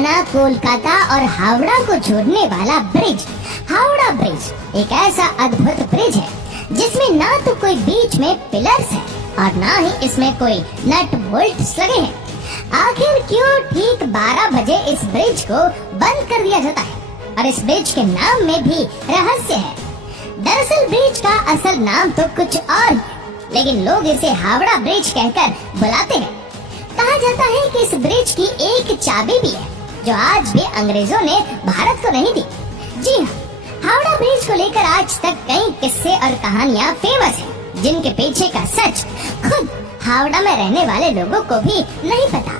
बना कोलकाता और हावड़ा को जोड़ने वाला ब्रिज हावड़ा ब्रिज एक ऐसा अद्भुत ब्रिज है जिसमें ना तो कोई बीच में पिलर्स है और ना ही इसमें कोई नट बोल्ट्स लगे हैं। आखिर क्यों ठीक 12 बजे इस ब्रिज को बंद कर दिया जाता है? और इस ब्रिज के नाम में भी रहस्य है। दरअसल ब्रिज का असल नाम तो कुछ और है, लेकिन लोग इसे हावड़ा ब्रिज कहकर बुलाते हैं। कहा जाता है कि इस ब्रिज की एक चाबी भी है जो आज भी अंग्रेजों ने भारत को नहीं दी। जी हाँ, हावड़ा ब्रिज को लेकर आज तक कई किस्से और कहानियाँ फेमस हैं, जिनके पीछे का सच खुद हावड़ा में रहने वाले लोगों को भी नहीं पता।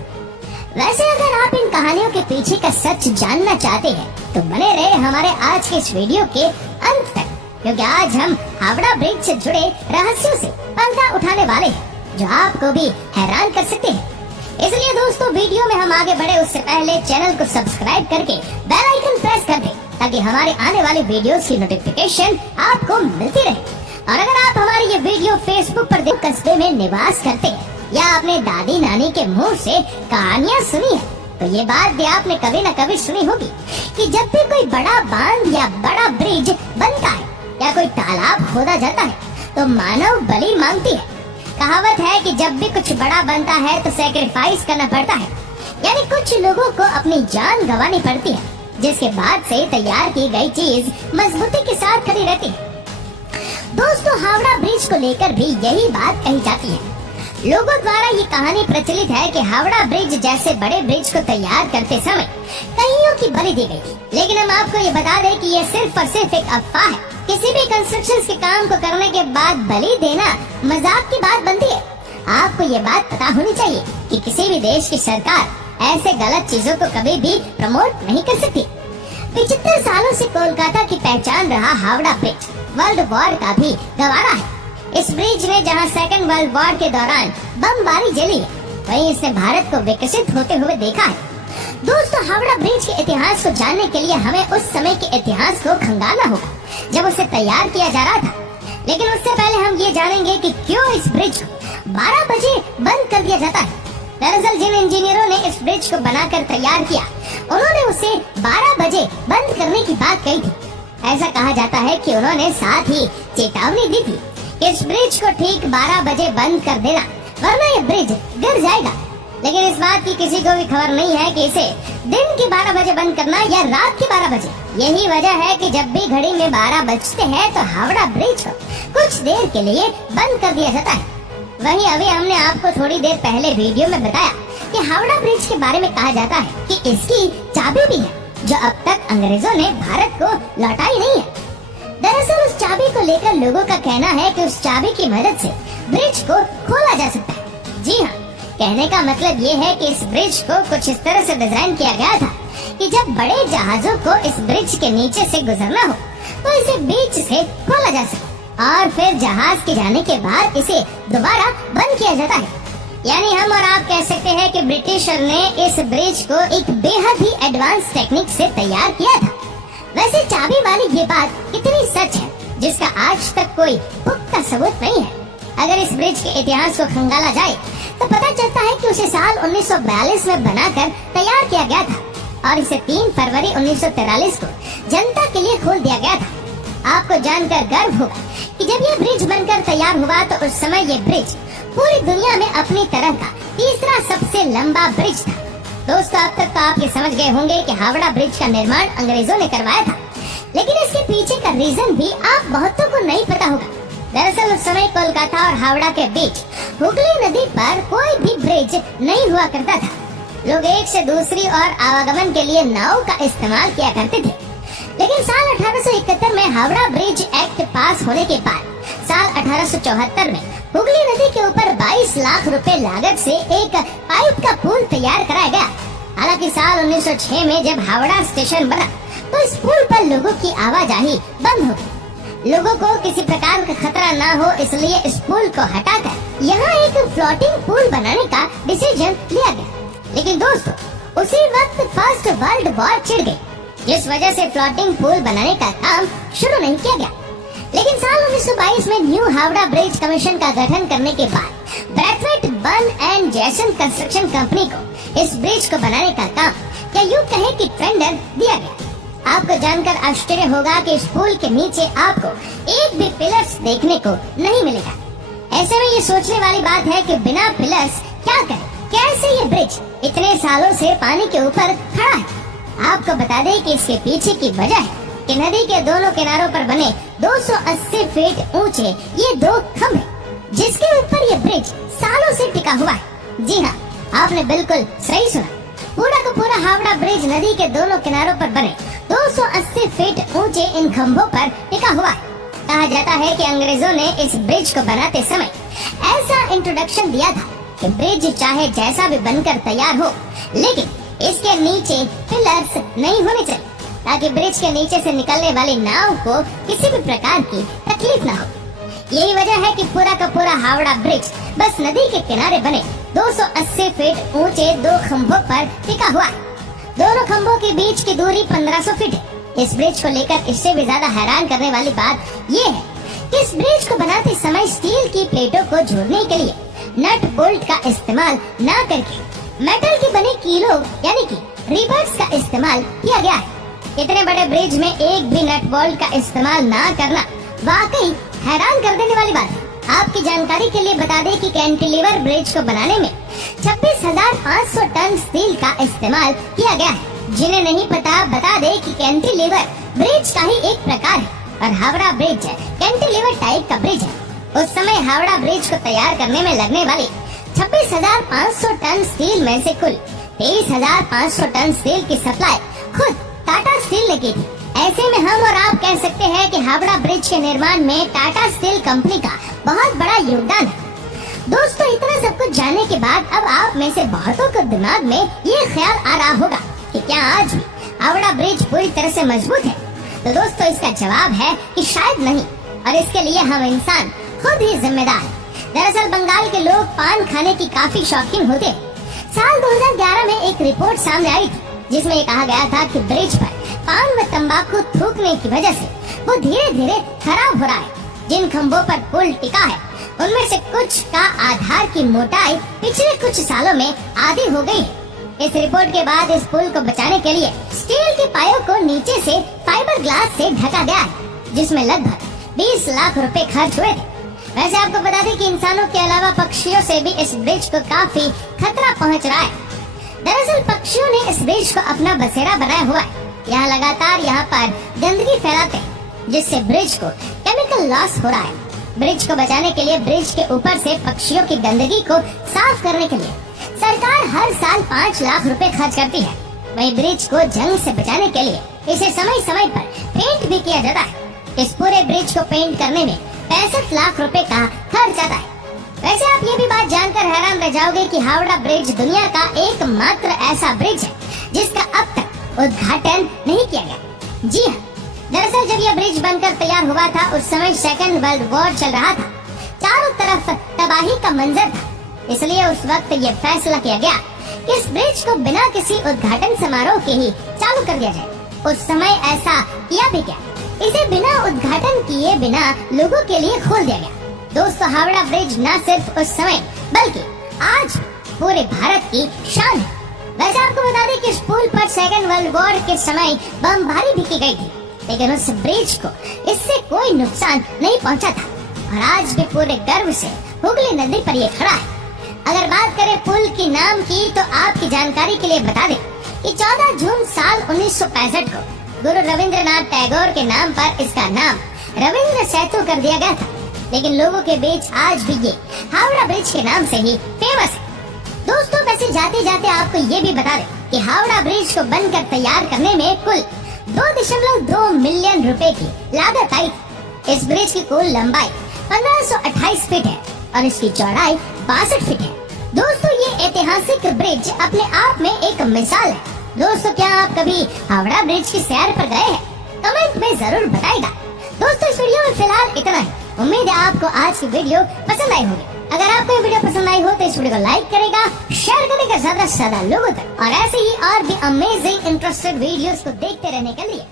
वैसे अगर आप इन कहानियों के पीछे का सच जानना चाहते हैं तो बने रहे हमारे आज के इस वीडियो के अंत तक, क्योंकि आज हम हावड़ा ब्रिज से जुड़े रहस्यों से पर्दा उठाने वाले हैं जो आपको भी हैरान कर सकते हैं। इसलिए दोस्तों, वीडियो में हम आगे बढ़े उससे पहले चैनल को सब्सक्राइब करके बेल आइकन प्रेस कर दें ताकि हमारे आने वाली वीडियोस की नोटिफिकेशन आपको मिलती रहे। और अगर आप हमारी ये वीडियो फेसबुक पर देख कस्बे में निवास करते हैं या अपने दादी नानी के मुंह से कहानियाँ सुनी है तो ये बात भी आपने कभी न कभी सुनी होगी कि जब भी कोई बड़ा बांध या बड़ा ब्रिज बनता है या कोई तालाब खोदा जाता है तो मानव बलि मांगती है। कहावत है कि जब भी कुछ बड़ा बनता है तो सैक्रिफाइस करना पड़ता है, यानी कुछ लोगों को अपनी जान गंवानी पड़ती है, जिसके बाद से तैयार की गई चीज मजबूती के साथ खड़ी रहती है। दोस्तों, हावड़ा ब्रिज को लेकर भी यही बात कही जाती है। लोगों द्वारा ये कहानी प्रचलित है कि हावड़ा ब्रिज जैसे बड़े ब्रिज को तैयार करते समय कईयों की बलि दी गई थी, लेकिन हम आपको ये बता दें कि ये सिर्फ और सिर्फ एक अफवाह है। किसी भी कंस्ट्रक्शन के काम को करने के बाद बलि देना मजाक की बात बनती है। आपको ये बात पता होनी चाहिए कि किसी भी देश की सरकार ऐसे गलत चीजों को कभी भी प्रमोट नहीं कर सकती। 75 सालों से कोलकाता की पहचान रहा हावड़ा ब्रिज वर्ल्ड वॉर का भी गवारा है। इस ब्रिज ने जहां सेकंड वर्ल्ड वॉर के दौरान बमबारी झेली है, वहीं इसने भारत को विकसित होते हुए देखा है। दोस्तों, हावड़ा ब्रिज के इतिहास को जानने के लिए हमें उस समय के इतिहास को खंगालना होगा जब उसे तैयार किया जा रहा था। लेकिन उससे पहले हम ये जानेंगे कि क्यों इस ब्रिज को 12 बजे बंद कर दिया जाता है। दरअसल जिन इंजीनियरों ने इस ब्रिज को बनाकर तैयार किया, उन्होंने उसे 12 बजे बंद करने की बात कही थी। ऐसा कहा जाता है कि उन्होंने साथ ही चेतावनी दी थी कि इस ब्रिज को ठीक 12 बजे बंद कर देना, वरना ये ब्रिज गिर जाएगा। लेकिन इस बात की किसी को भी खबर नहीं है कि इसे दिन के 12 बजे बंद करना या रात के 12 बजे। यही वजह है कि जब भी घड़ी में 12 बजते हैं तो हावड़ा ब्रिज को कुछ देर के लिए बंद कर दिया जाता है। वहीं अभी हमने आपको थोड़ी देर पहले वीडियो में बताया कि हावड़ा ब्रिज के बारे में कहा जाता है कि इसकी चाबी भी है जो अब तक अंग्रेजों ने भारत को लौटाई नहीं है। दरअसल उस चाबी को लेकर लोगों का कहना है कि उस चाबी की मदद से ब्रिज को खोला जा सकता है। जी हाँ, कहने का मतलब ये है कि इस ब्रिज को कुछ इस तरह से डिजाइन किया गया था कि जब बड़े जहाजों को इस ब्रिज के नीचे से गुजरना हो तो इसे बीच से खोला जा सके और फिर जहाज के जाने के बाद इसे दोबारा बंद किया जाता है। यानी हम और आप कह सकते हैं कि ब्रिटिशर ने इस ब्रिज को एक बेहद ही एडवांस टेक्निक से तैयार किया था। वैसे चाबी वाली ये बात कितनी सच है जिसका आज तक कोई पुख्ता सबूत नहीं है। अगर इस ब्रिज के इतिहास को खंगाला जाए तो पता चलता है कि उसे साल 1942 में बनाकर तैयार किया गया था और इसे 3 फरवरी 1943 को जनता के लिए खोल दिया गया था। आपको जानकर गर्व होगा कि जब ये ब्रिज बनकर तैयार हुआ तो उस समय ये ब्रिज पूरी दुनिया में अपनी तरह का तीसरा सबसे लंबा ब्रिज था। दोस्तों, अब तक तो आप ये समझ गए होंगे कि हावड़ा ब्रिज का निर्माण अंग्रेजों ने करवाया था, लेकिन इसके पीछे का रीजन भी आप बहुतों को नहीं पता होगा। दरअसल उस समय कोलकाता और हावड़ा के बीच हुगली नदी पर कोई भी ब्रिज नहीं हुआ करता था। लोग एक से दूसरी और आवागमन के लिए नाव का इस्तेमाल किया करते थे। लेकिन साल 1871 में हावड़ा ब्रिज एक्ट पास होने के बाद साल 1874 में हुगली नदी के ऊपर 22 लाख रुपए लागत से एक पाइप का पुल तैयार कराया गया। हालांकि साल 1906 में जब हावड़ा स्टेशन बना तो इस पुल पर लोगों की आवाजाही बंद हो गई। लोगों को किसी प्रकार का खतरा ना हो इसलिए इस पुल को हटाकर यहाँ एक फ्लोटिंग पुल बनाने का डिसीजन लिया गया। लेकिन दोस्तों, उसी वक्त फर्स्ट वर्ल्ड वॉर छिड़ गई, जिस वजह से फ्लोटिंग पुल बनाने का काम शुरू नहीं किया गया। लेकिन साल 1922 में न्यू हावड़ा ब्रिज कमीशन का गठन करने के बाद ब्रैथवेट बर्न एंड जैसन कंस्ट्रक्शन कंपनी को इस ब्रिज को बनाने का काम या यूं कहें कि टेंडर दिया गया। आपको जानकर आश्चर्य होगा कि इस पुल के नीचे आपको एक भी पिलर्स देखने को नहीं मिलेगा। ऐसे में ये सोचने वाली बात है कि बिना पिलर्स क्या करें, कैसे ये ब्रिज इतने सालों से पानी के ऊपर खड़ा है। आपको बता दें कि इसके पीछे की वजह है कि नदी के दोनों किनारों पर बने 280 फीट ऊंचे ये दो खंभे, जिसके ऊपर ये ब्रिज सालों से टिका हुआ है। जी हाँ, आपने बिल्कुल सही सुना। पूरा का पूरा हावड़ा ब्रिज नदी के दोनों किनारों पर बने 280 फीट ऊंचे इन खंभों पर टिका हुआ है। कहा जाता है कि अंग्रेजों ने इस ब्रिज को बनाते समय ऐसा इंट्रोडक्शन दिया था कि ब्रिज चाहे जैसा भी बनकर तैयार हो, लेकिन इसके नीचे पिलर्स नहीं होने चाहिए, ताकि ब्रिज के नीचे से निकलने वाली नाव को किसी भी प्रकार की तकलीफ न हो। यही वजह है कि पूरा का पूरा हावड़ा ब्रिज बस नदी के किनारे बने 280 फीट ऊंचे दो खंभों पर टिका हुआ है। दोनों खंभों के बीच की दूरी 1500 फीट है। इस ब्रिज को लेकर इससे भी ज्यादा हैरान करने वाली बात ये है कि इस ब्रिज को बनाते समय स्टील की प्लेटों को जोड़ने के लिए नट बोल्ट का इस्तेमाल न करके मेटल की बनी कीलों यानी कि रिबर्स का इस्तेमाल किया गया है। इतने बड़े ब्रिज में एक भी नट बोल्ट का इस्तेमाल न करना वाकई हैरान कर देने वाली बात है। आपकी जानकारी के लिए बता दें कि कैंटिलीवर ब्रिज को बनाने में 26,500 टन स्टील का इस्तेमाल किया गया है। जिन्हें नहीं पता बता दें कि कैंटिलीवर ब्रिज का ही एक प्रकार है और हावड़ा ब्रिज कैंटिलीवर टाइप का ब्रिज है। उस समय हावड़ा ब्रिज को तैयार करने में लगने वाली 26,500 टन स्टील में से कुल 23,500 टन स्टील की सप्लाई खुद टाटा स्टील ने की थी। ऐसे में हम और आप कह सकते हैं कि हावड़ा ब्रिज के निर्माण में टाटा स्टील कंपनी का बहुत बड़ा योगदान है। दोस्तों, इतना सब कुछ जानने के बाद अब आप में से बहुतों के दिमाग में ये ख्याल आ रहा होगा कि क्या आज भी हावड़ा ब्रिज पूरी तरह से मजबूत है? तो दोस्तों, इसका जवाब है कि शायद नहीं, और इसके लिए हम इंसान खुद ही जिम्मेदार है। दरअसल बंगाल के लोग पान खाने की काफी शौकीन होते हैं। साल 2011 में एक रिपोर्ट सामने आई थी जिसमें ये कहा गया था कि ब्रिज पर पान व तंबाकू थूकने की वजह से वो धीरे धीरे खराब हो रहा है। जिन खंभों पर पुल टिका है उनमें से कुछ का आधार की मोटाई पिछले कुछ सालों में आधी हो गई है। इस रिपोर्ट के बाद इस पुल को बचाने के लिए स्टील के पायों को नीचे से फाइबर ग्लास से ढका गया है, जिसमें लगभग 20 लाख रुपए खर्च हुए थे। वैसे आपको बता दें कि इंसानों के अलावा पक्षियों से भी इस ब्रिज को काफी खतरा पहुंच रहा है। दरअसल पक्षियों ने इस ब्रिज को अपना बसेरा बनाया हुआ है। यहाँ लगातार यहाँ पर गंदगी फैलाते हैं, जिससे ब्रिज को केमिकल लॉस हो रहा है। ब्रिज को बचाने के लिए ब्रिज के ऊपर से पक्षियों की गंदगी को साफ करने के लिए सरकार हर साल 5 लाख रुपए खर्च करती है। वहीं ब्रिज को जंग से बचाने के लिए इसे समय समय पर पेंट भी किया जाता है। इस पूरे ब्रिज को पेंट करने में 65 लाख रुपए का खर्च आता है। वैसे आप ये भी बात जानकर हैरान रह जाओगे कि हावड़ा ब्रिज दुनिया का एकमात्र ऐसा ब्रिज है जिसका अब तक उद्घाटन नहीं किया गया। जी हाँ, दरअसल जब यह ब्रिज बनकर तैयार हुआ था उस समय सेकेंड वर्ल्ड वॉर चल रहा था। चारों तरफ तबाही का मंजर था, इसलिए उस वक्त ये फैसला किया गया कि इस ब्रिज को बिना किसी उद्घाटन समारोह के ही चालू कर दिया जाए। उस समय ऐसा किया भी क्या, इसे बिना उद्घाटन किए बिना लोगों के लिए खोल दिया गया। दोस्तों, हावड़ा ब्रिज न सिर्फ उस समय बल्कि आज पूरे भारत की शान है। वैसे आपको बता दें कि इस पुल पर सेकेंड वर्ल्ड वॉर के समय बमबारी भी की गई थी, लेकिन उस ब्रिज को इससे कोई नुकसान नहीं पहुंचा था और आज भी पूरे गर्व से हुगली नदी पर ये खड़ा है। अगर बात करें पुल की नाम की तो आपकी जानकारी के लिए बता दें कि 14 जून साल 1965 को गुरु रविंद्रनाथ टैगोर के नाम पर इसका नाम रविंद्र सेतु कर दिया गया था। लेकिन लोगों के बीच आज भी ये हावड़ा ब्रिज के नाम से ही फेमस है। दोस्तों, वैसे जाते जाते आपको ये भी बता दें कि हावड़ा ब्रिज को बनकर तैयार करने में कुल 2.2 मिलियन रुपए की लागत आई थी। इस ब्रिज की कुल लंबाई 1528 फीट है और इसकी चौड़ाई 62 फीट है। दोस्तों, ये ऐतिहासिक ब्रिज अपने आप में एक मिसाल है। दोस्तों, क्या आप कभी हावड़ा ब्रिज की सैर पर गए हैं? कमेंट में जरूर बताइएगा। दोस्तों, इस वीडियो में फिलहाल इतना ही। उम्मीद है आपको आज की वीडियो पसंद आई होगी। अगर आपको ये वीडियो पसंद आई हो तो इस वीडियो को लाइक करेगा, शेयर करेगा ज्यादा से ज्यादा लोगों तक, और ऐसे ही और भी अमेजिंग इंटरेस्टेड वीडियोस को देखते रहने के लिए